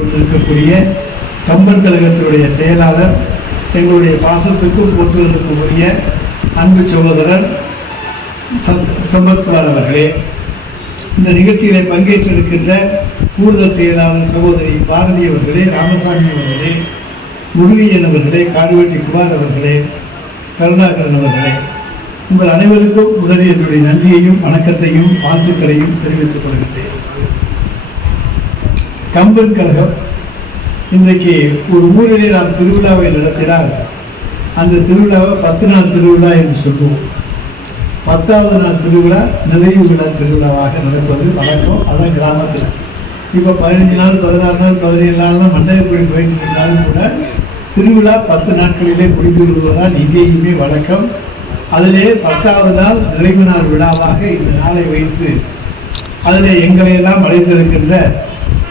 கொண்டிருக்கக்கூடிய கம்பன் கழகத்தினுடைய செயலாளர் எங்களுடைய பாசத்துக்கும் போற்றுதலுக்கும் உரிய அன்பு சகோதரர் சம்பத்குமார் அவர்களே இந்த நிகழ்ச்சியிலே பங்கேற்றிருக்கின்ற கூடுதல் செயலாளர் சகோதரி பாரதி அவர்களே ராமசாமி அவர்களே முருகையன் அவர்களே காடுவெட்டி குமார் அவர்களே கருணாகரன் அவர்களே உங்கள் அனைவருக்கும் முதலில் என்னுடைய நன்றியையும் வணக்கத்தையும் வாழ்த்துக்களையும் தெரிவித்துக் கொள்கின்றேன். கம்பன் கழகம் இன்றைக்கு ஒரு ஊரிலே நாம் திருவிழாவை நடத்தினால் அந்த திருவிழாவை பத்து நாள் திருவிழா என்று சொல்லுவோம் பத்தாவது நாள் திருவிழா நிறைவு விழா திருவிழாவாக நடப்பது வழக்கம். அதான் கிராமத்தில். இப்போ பதினஞ்சு நாள் பதினாறு நாள் பதினேழு நாள்லாம் மண்டபப்படி போயிட்டு இருந்தாலும் கூட திருவிழா பத்து நாட்களிலே முடிந்து விடுவதால் இங்கேயுமே வழக்கம். அதிலே பத்தாவது நாள் நிறைவு நாள் விழாவாக இந்த நாளை வைத்து அதில் எங்களையெல்லாம் அழைத்திருக்கின்ற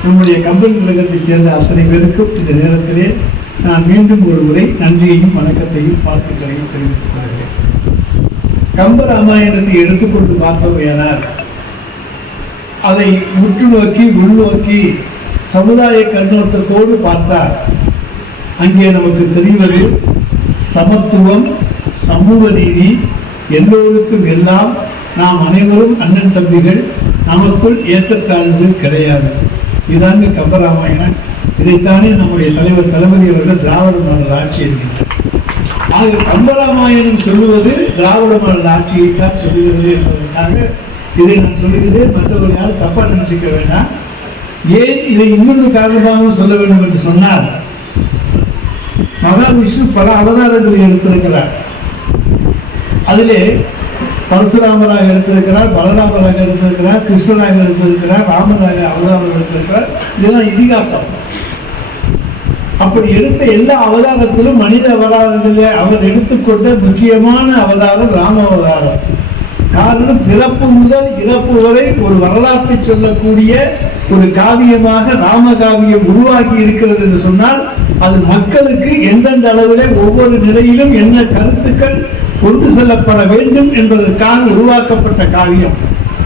நம்முடைய கம்பன் கழகத்தைச் சேர்ந்த அத்தனை பேருக்கும் இந்த நேரத்திலே நான் மீண்டும் ஒரு முறை நன்றியையும் வணக்கத்தையும் வாழ்த்துக்களையும் தெரிவித்துக் கொள்கிறேன். கம்ப ராமாயணத்தை எடுத்துக்கொண்டு பார்ப்பவையானால் அதை உற்று நோக்கி உள்நோக்கி சமுதாய கண்ணோட்டத்தோடு பார்த்தால் அங்கே நமக்கு தெரிவது சமத்துவம் சமூக நீதி எல்லோருக்கும் எல்லாம் நாம் அனைவரும் அண்ணன் தம்பிகள் நமக்குள் ஏற்றத்தாழ்வுகள் கிடையாது. இதாங்க கம்பராமாயணம். இதைத்தானே நம்முடைய தலைவர் தளபதி அவர்கள் திராவிட மாடல் ஆட்சி என்கின்றார். ஆக கம்பராமாயணம் சொல்லுவது திராவிட மாடல் ஆட்சியைத்தான் சொல்லுகிறது என்பதற்காக இதை நான் சொல்லுகிறேன். மற்றவர்கள் யாரும் தப்பா வேண்டாம். ஏன் இதை இன்னொரு காரணமாகவும் சொல்ல வேண்டும் என்று சொன்னால் மகாவிஷ்ணு பல அவதாரங்களை எடுத்திருக்கிறார். அதிலே பரசுராமராக எடுத்திருக்கிறார் பலராமராக எடுத்திருக்கிறார் கிருஷ்ணராக எடுத்திருக்கிறார் ராமராக அவதாரம் எடுத்திருக்கிறார். இதெல்லாம் இதிகாசம். அப்படி எடுத்த எல்லா அவதாரத்திலும் மனித அவதாரங்களிலே அவர் எடுத்துக்கொண்ட முக்கியமான அவதாரம் ராம அவதாரம். காரணம் பிறப்பு முதல் இறப்பு வரை ஒரு வரலாற்றை சொல்லக்கூடிய ஒரு காவியமாக ராம காவியம் உருவாக்கி இருக்கிறது என்று சொன்னால் அது மக்களுக்கு எந்தெந்த அளவிலே ஒவ்வொரு நிலையிலும் என்ன கருத்துக்கள் கொண்டு செல்லப்பட வேண்டும் என்பதற்காக உருவாக்கப்பட்ட காவியம்.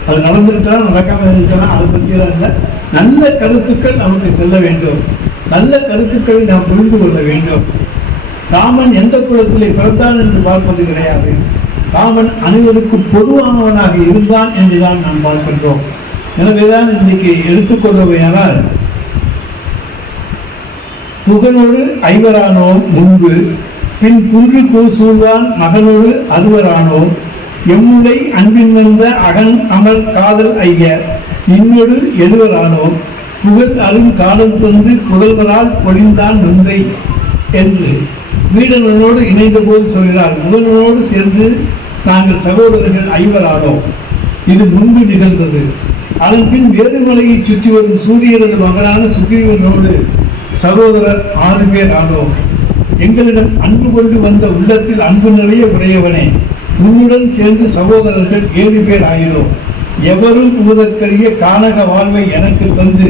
அது நடந்திருக்கலாம் நடக்காமல் இருக்கலாம் அதை பற்றியெல்லாம் இல்லை. நல்ல கருத்துக்கள் நமக்கு செல்ல வேண்டும். நல்ல கருத்துக்களை நாம் புரிந்து கொள்ள வேண்டும். ராமன் எந்த குலத்திலே பிறந்தான் என்று பார்ப்பது கிடையாது. ராமன் அனைவருக்கும் பொதுவானவனாக இருந்தான் என்றுதான் நாம் பார்க்கின்றோம். எனவேதான் இன்னைக்கு எடுத்துக்கொண்டவையானால் முகனோடு ஐவரானோம் முன்பு பின் குன்று கூசூழ்வான் மகனோடு அறுவரானோம். எம்முடை அன்பின் வந்த அகன் அமர் காதல் ஐய இன்னொடு எழுவரானோம். புகழ் அருண் காலம் தந்து புதல்வரால் பொழிந்தான் நொந்தை என்று வீடனோடு இணைந்த போது சொல்கிறார் புகழனோடு சேர்ந்து நாங்கள் சகோதரர்கள் ஐவரானோம். இது முன்பு நிகழ்ந்தது. அதன் பின் வேறுமலையை சுற்றி வரும் சூரியனது மகனான சுக்ரீவனோடு சகோதரர் ஆறு பேர் ஆனோம் எங்களிடம் அன்பு கொண்டு வந்த உள்ளத்தில் அன்பு நிறைய உடையவனே உன்னுடன் சேர்ந்து சகோதரர்கள் ஏழு பேர் ஆயினோம். எவரும் புகுதற்கரிய கானக வாழ்வை எனக்கு தந்து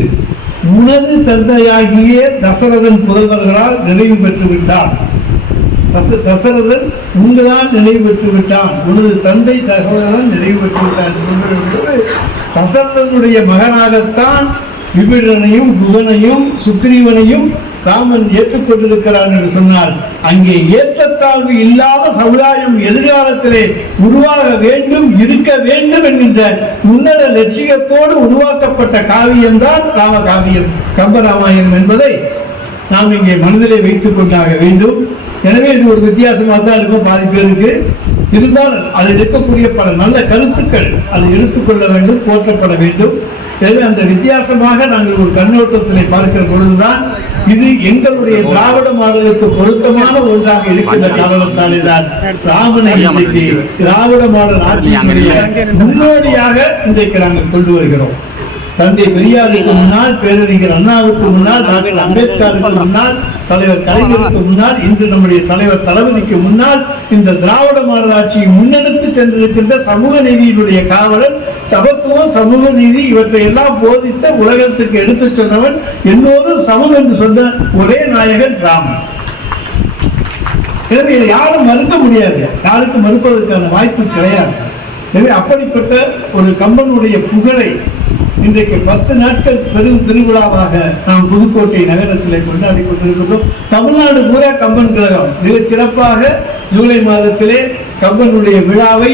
உனது தந்தையாகிய தசரதன் புதல்வர்களால் நிறைவு பெற்று விட்டான் தச தசரதன் உங்களால் நினைவு பெற்று விட்டான் உனது தந்தை தசரதன் நினைவு பெற்று விட்டான் என்று சொல்வது தசரதனுடைய மகனாகத்தான் விபிடனையும் குகனையும் சுக்ரீவனையும் ராமன் ஏற்றுக்கொண்டிருக்கிறான் என்று சொன்னால் அங்கே ஏற்றத்தாழ்வு இல்லாத சமுதாயம் எதிர்காலத்திலே உருவாக வேண்டும் இருக்க வேண்டும் என்கின்ற உன்னத லட்சியத்தோடு உருவாக்கப்பட்ட காவியம்தான் ராம காவியம் கம்பராமாயணம் என்பதை நாம் இங்கே மனதிலே வைத்துக் கொண்டாக வேண்டும். எனவே இது ஒரு வித்தியாசமாக தான் இருக்கும் பாதி பேருக்கு. இருந்தால் அதில் இருக்கக்கூடிய பல நல்ல கருத்துக்கள் அதை எடுத்துக்கொள்ள வேண்டும் போற்றப்பட வேண்டும். எனவே அந்த வித்தியாசமாக நாங்கள் ஒரு கண்ணோட்டத்திலே பார்க்கிற பொழுதுதான் இது எங்களுடைய திராவிட மாடலுக்கு பொருத்தமான ஒன்றாக இருக்கின்ற காரணத்தாலே தான் ராமனை இன்றைக்கு திராவிட மாடல் ஆட்சியினுடைய முன்னோடியாக இன்றைக்கு நாங்கள் கொண்டு வருகிறோம். தந்தை பெரியாருக்கு முன்னால் பேரறிஞர் அண்ணாவுக்கு முன்னால் டாக்டர் அம்பேத்கருக்கு முன்னால் தலைவர் கலைஞருக்கு முன்னால் இன்று நம்முடைய தலைவர் தளபதிக்கு முன்னால் இந்த திராவிட மாடல் ஆட்சியை முன்னெடுத்து சென்றிருக்கின்ற சமூக நீதியினுடைய காவலர் சமத்துவம் சமூக நீதி இவற்றை எல்லாம் போதித்த உலகத்திற்கு எடுத்துச் சொன்னவன் எல்லோரும் சமம் என்று சொன்ன ஒரே நாயகன் ராமன். எனவே இதை யாரும் மறுக்க முடியாது. யாருக்கும் மறுப்பதற்கான வாய்ப்பு கிடையாது. எனவே அப்படிப்பட்ட ஒரு கம்பனுடைய புகழை இன்றைக்கு பத்து நாட்கள் பெரும் திருவிழாவாக நாம் புதுக்கோட்டை நகரத்தில் கொண்டாடி கொண்டிருக்கிறோம் தமிழ்நாடு பூரா கம்பன் கழகம் மிகச் சிறப்பாக ஜூலை மாதத்திலே கம்பனுடைய விழாவை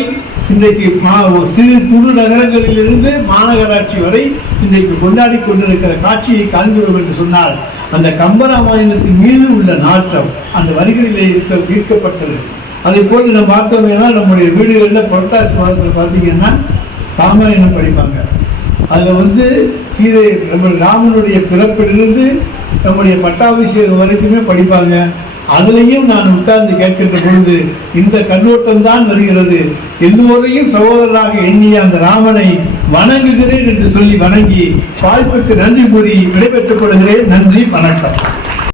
இன்றைக்கு மா- சிறு குறு நகரங்களிலிருந்து மாநகராட்சி வரை இன்றைக்கு கொண்டாடி கொண்டிருக்கிற காட்சியை காண்கிறோம் என்று சொன்னால் அந்த கம்பராமாயணத்தின் மீது உள்ள நாட்டம் அந்த வரிகளிலே இருக்க ஈர்க்கப்பட்டது. அதை போல் நம்ம பார்த்தோம்னா நம்முடைய வீடுகளில் புரட்டாசி மாதத்தில் பார்த்தீங்கன்னா ராமாயணம் படிப்பாங்க. அதில் வந்து சீதை நம்ம ராமனுடைய பிறப்பிலிருந்து நம்முடைய பட்டாபிஷேகம் வரைக்குமே படிப்பாங்க. அதுலேயும் நான் உட்கார்ந்து கேட்கின்ற பொழுது இந்த கண்ணோட்டம் தான் வருகிறது. எல்லோரையும் சகோதரராக எண்ணிய அந்த ராமனை வணங்குகிறேன் என்று சொல்லி வணங்கி வாய்ப்புக்கு நன்றி கூறி விடைபெற்றுக் கொள்கிறேன். நன்றி வணக்கம்.